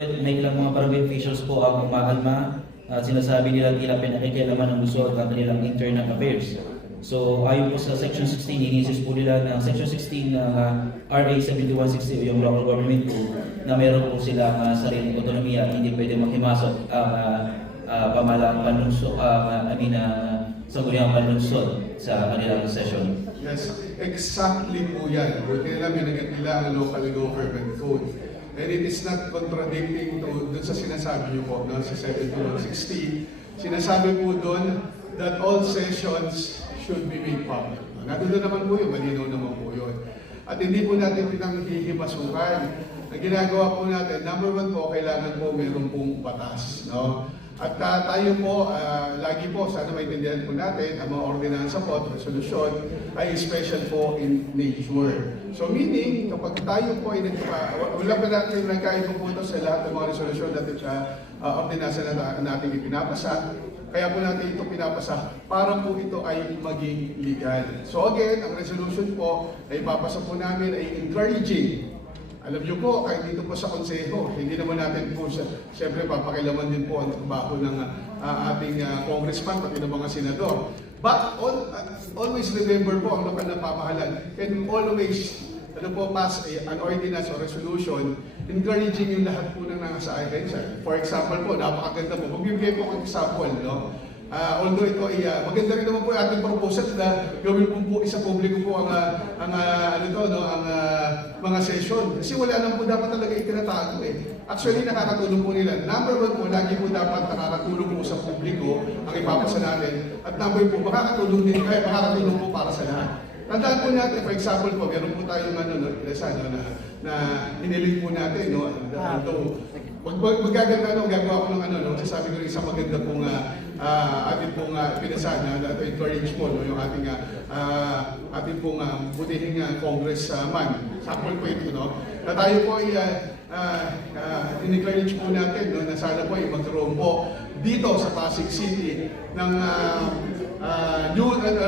May ilang mga barangay officials po ang umaalma at sinasabi nila tila pinakikialaman ng Luzon ang kanilang internal affairs. So ayon po sa Section 16, inisis po nila ng Section 16 ng RA 7160 yung local government po na meron po silang sariling otonomiya at hindi pwede makimasok ang pamahalang panlungsod, sangguniang panlungsod sa kanilang session. Yes, exactly po yan. Buti nila binigyan nila ang local government code. And it is not contradicting to dun sa sinasabi niyo po, no, sa 7160. Sinasabi po doon that all sessions should be made public. Nandun naman po yun, malinaw naman po yun. At hindi po natin pinanghihimasukan. Ang ginagawa po natin, number one po, kailangan po meron pong batas. No? At tayo po, lagi po, sana maintindihan po natin, ang mga ordinansa po at resolusyon ay special po in nature. So meaning, kapag tayo po ay wala pa natin nagkaipupunto sa lahat ng mga resolusyon at ordinansa na natin ipinapasa, kaya po natin ito pinapasa para po ito ay maging legal. So again, ang resolution po na ipapasa po namin ay encouraging. Alam niyo po, kahit dito po sa konseho, hindi naman natin po siyempre papakilaman din po ang trabaho ng ating congressman, pati ng mga senador. But always remember po, ang lokal na pamahalaan can always pass an ordinance or resolution encouraging yung lahat po ng nasa ahensya. For example po, napakaganda po. Magbibigay po ang example, no? Although ito ay maganda rin naman po yung ating proposal na gawin po isa publiko po ang mga session. Kasi wala naman po dapat talaga itinatago eh. Actually, nakakatulong po nila. Number one po, lagi po dapat nakakatulong po sa publiko ang ipapasa natin. At number po, makakatulong po para sa lahat. Tandaan po natin, for example po, meron po tayong na hiniling po natin, no? Gagawa ko ng sasabi ko rin sa maganda pong ating pong pinasahan na encourage po, no, yung ating pong butihing congressman. Sample po ito, no? Na tayo po ay in-encourage po natin, no, na sana po ay magkaroon po dito sa Pasig City ng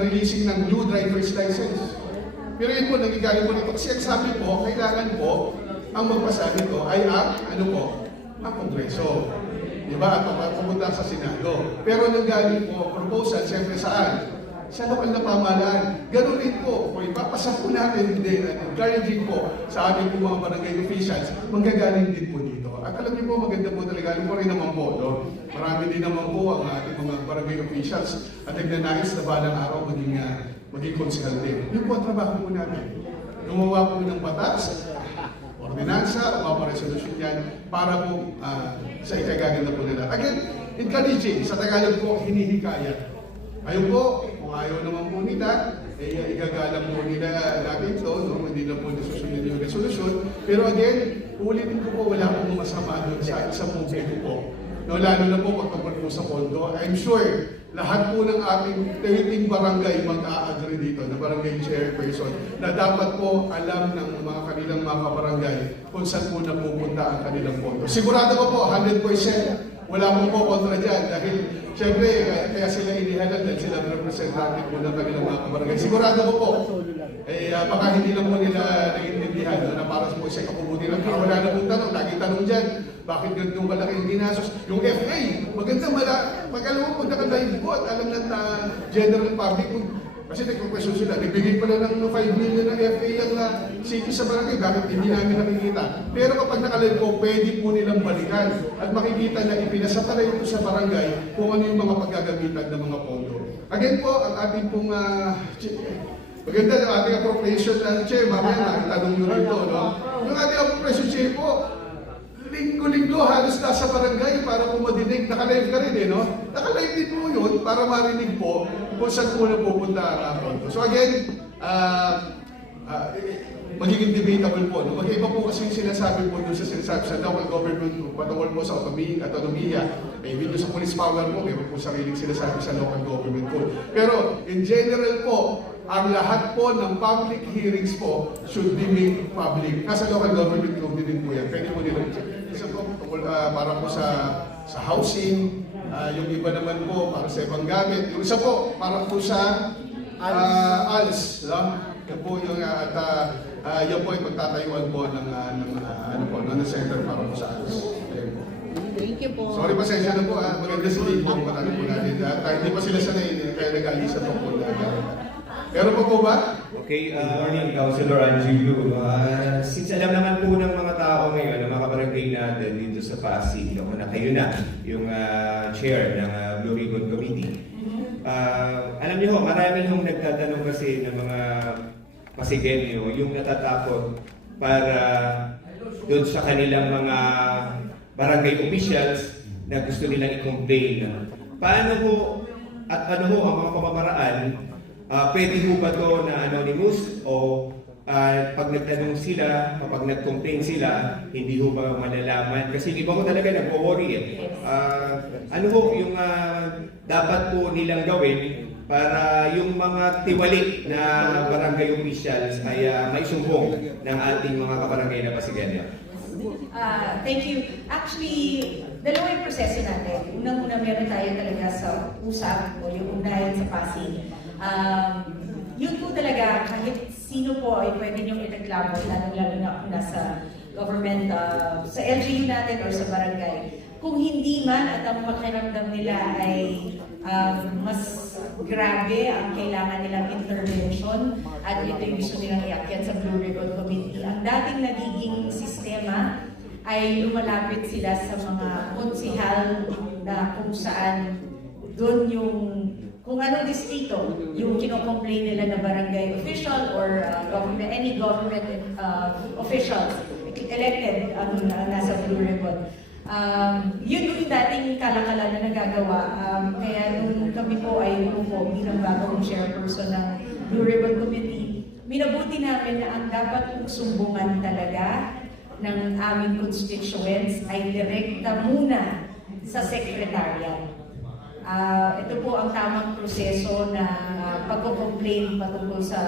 releasing ng new driver's license. Pero yun po, nagigaling po nito. Kasi ang sabi po, kailangan po, ang magpasa nito ay ang Kongreso. Diba? At pumunta sa Senado. Pero nanggaling po, proposal, siyempre saan? Sa lokal na pamahalaan. Ganun din po, kung ipapasa po natin din, encouraging po sa ating po mga barangay officials, manggagaling din po dito. At alam niyo po, maganda po talaga, alam po rin naman po, no? Marami din naman po ang ating mga barangay officials at nagnanais na balang araw maging konsehal din. Yun po ang trabaho po natin. Gumawa po ng batas, ordinansa, o mga resolution yan para po sa ikagaganda po nila. Again, encouraging, sa Tagalog po, hinihikayat. Ayun po, kung ayaw naman po nila, igagalang po nila natin ito, no? Hindi na po nasusunod yung resolution. Pero again, ulitin ko po, wala pong masama doon sa isang publiko po. No, lalo na po pagkapag po sa pondo, I'm sure lahat po ng ating 13 barangay mag-a-agree dito na barangay chairperson na dapat po alam ng mga kanilang mga kabarangay kung saan po napupunta ang kanilang pondo. Sigurado ko po, 100% wala po kontra dyan dahil syempre kaya sila inihalan dahil sila representative po ng kanilang mga kabarangay. Sigurado ko po, baka hindi lang po nila naiintindihan na para po sa kapubuti lang. Wala na pong tanong, laging tanong dyan, bakit ganitong malaki yung ginastos? Yung FA, maganda pag alam mo po nakalive po at alam ng general public, kasi nagpapwesto sila, nagbigay pala ng 5 million ng FA ang city sa barangay, bakit hindi namin nakikita? Pero kapag nakalive po, pwede po nilang balikan at makikita na ipinasa pala ito sa barangay kung ano yung mga paggagamitan ng mga pondo. Again po, ang ating pong maganda ng ating appropriation na chair, mamaya itanong nyo rin ito, no? Yung ating appropriation chair po, linggo-linggo halos nasa barangay para po madinig. Naka-live ka rin no? Naka-live din po yun para marinig po kung saan po na pupunta ang pondo. So again, magiging debatable po. No? Mag-iba po kasi yung sinasabi po doon sa sinasabi sa local government, patungkol po sa autonomiya. May video sa police power po, meron po sariling sinasabi sa local government po. Pero in general po, ang lahat po ng public hearings po should be made public. Nasa local government code din po yan. Pwede po nila. Isa po, para po sa housing, yung iba naman po para sa ibang gamit. Yung isa po, para po sa ALS. No? Yan po yung, yan po ay pagtatayuan po ng center para po sa ALS. po. Sorry, pasensya na po ha. Maganda si Dito. Marami po natin. Hindi pa sila sanay kaya nag-alis sa tungkol na. Pero po ba? Okay, morning, Councilor Angelio. Since alam naman po ng mga tao ngayon, ng mga kabarangay natin dito sa Pasig, ako na kayo na, yung chair ng Blue Ribbon Committee. Alam niyo ho, marami hong nagtatanong kasi ng mga Pasigenyo, yung natatakot para doon sa kanilang mga barangay officials na gusto nilang i-complain. Paano ho at ano ho ang mga pamamaraan? Pwede ho ba ito na anonymous o pag nagtanong sila, kapag nag-complain sila, hindi ho ba malalaman? Kasi iba ko talaga nag-worry eh. Ano ho yung dapat po nilang gawin para yung mga tiwali na barangay officials ay maisumbong ng ating mga kabarangay na Pasigenyo? Thank you. Actually, dalawa yung proseso natin. Unang-una meron tayo talaga sa usap o yung unahin sa Pasig. Yun po talaga, kahit sino po ay pwede niyong ireklamo, lalo na nasa government, sa LGU natin or sa barangay. Kung hindi man at ang pakiramdam nila ay mas grabe ang kailangan nilang intervention at ito yung gusto nilang iakyat sa Blue Ribbon Committee. Ang dating nagiging sistema ay lumalapit sila sa mga konsihal na kung saan doon yung kung anong distrito yung kino-complain nila na barangay official or government, any government officials elected nasa Blue Ribbon. Yun yung dating kalakala na nagagawa. Kaya nung kami po ay umupo bilang bagong chairperson ng Blue Ribbon Committee, minabuti namin na ang dapat kong sumbungan talaga ng aming constituents ay direkta muna sa secretariat. Ito po ang tamang proseso na pagko-complain patungkol sa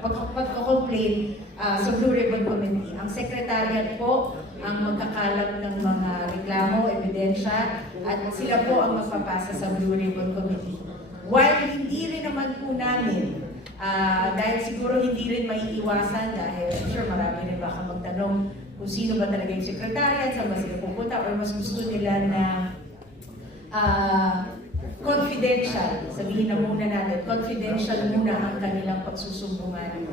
pagko-complain sa Blue Ribbon Committee. Ang secretariat po ang magkakalat ng mga reklamo, ebidensya, at sila po ang magpapasa sa Blue Ribbon Committee. While hindi rin naman po namin, dahil siguro hindi rin maiiwasan, dahil sure marami rin baka magtanong kung sino ba talaga yung secretariat, saan ba sila pupunta, or mas gusto nila na confidential, sabihin na muna natin, confidential muna ang kanilang pagsusumbungan.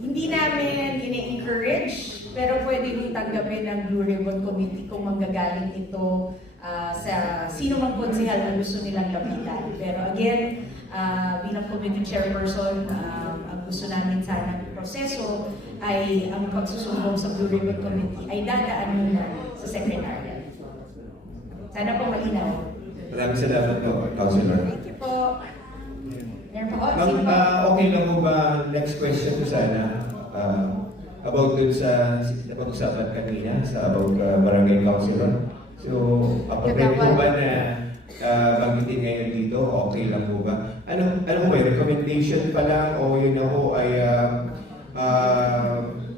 Hindi namin ini-encourage, pero pwede yung tanggapin ng Blue Ribbon Committee kung manggagaling ito sa sino mang konsehal na gusto nilang lapitan. Pero again, bilang committee chairperson, ang gusto namin sana ng proseso ay ang pagsusumbong sa Blue Ribbon Committee ay dadaan muna sa secretariat. Sana po malinaw. Maraming salamat po, Councilor. Thank you po. Meron po. Okay lang po ba, next question ko sana, about dun sa napag-usapan kanina, sa about barangay councilor. So, appropriate po ba na banggitin ngayon dito? Okay lang po ba? Ano po ba, recommendation pa lang o yun na po ay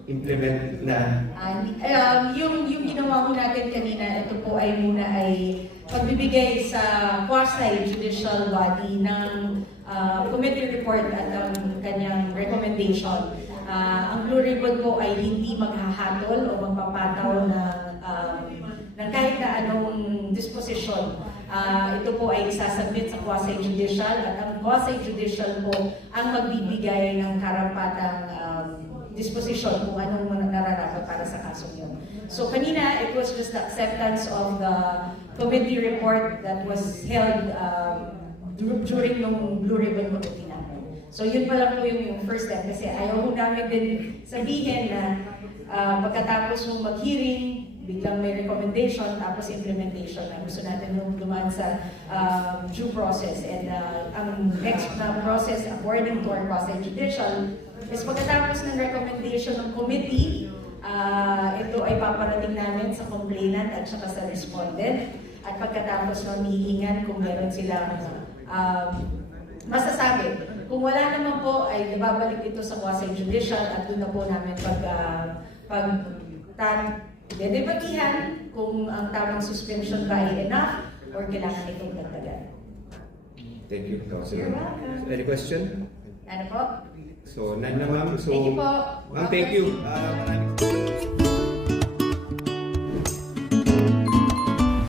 implement na? Yung ginawa ko natin kanina, ito po ay muna ay pagbibigay sa quasi-judicial body ng committee report at ang kanyang recommendation. Ang Blue Ribbon po ay hindi maghahatol o magpapataw ng kahit na anong disposition. Ito po ay isasubmit sa quasi-judicial at ang quasi-judicial po ang magbibigay ng karapatang disposition kung anong nararapat para sa kasong yun. So kanina, it was just the acceptance of the committee report that was held during nung Blue Ribbon Committee namin. So yun pa lang po yung first step kasi ayaw ko namin din sabihin na pagkatapos mong mag-hearing, biglang may recommendation tapos implementation na gusto natin nung dumaan sa due process. And ang next na process according to our quasi-judicial is pagkatapos ng recommendation ng committee, ito ay paparating namin sa complainant at saka sa respondent. At pagkatapos ng hihingan kung meron silang masasabi. Kung wala naman po, ay ibabalik ito sa quasi-judicial at doon na po namin dedebatihan kung ang tamang suspension ba ay enough or kailangan itong dagdagan. Thank you, Councilor. You're welcome. Any question? Ano po? So, none na ma'am. So, Thank you po. Ma'am, thank you. Maraming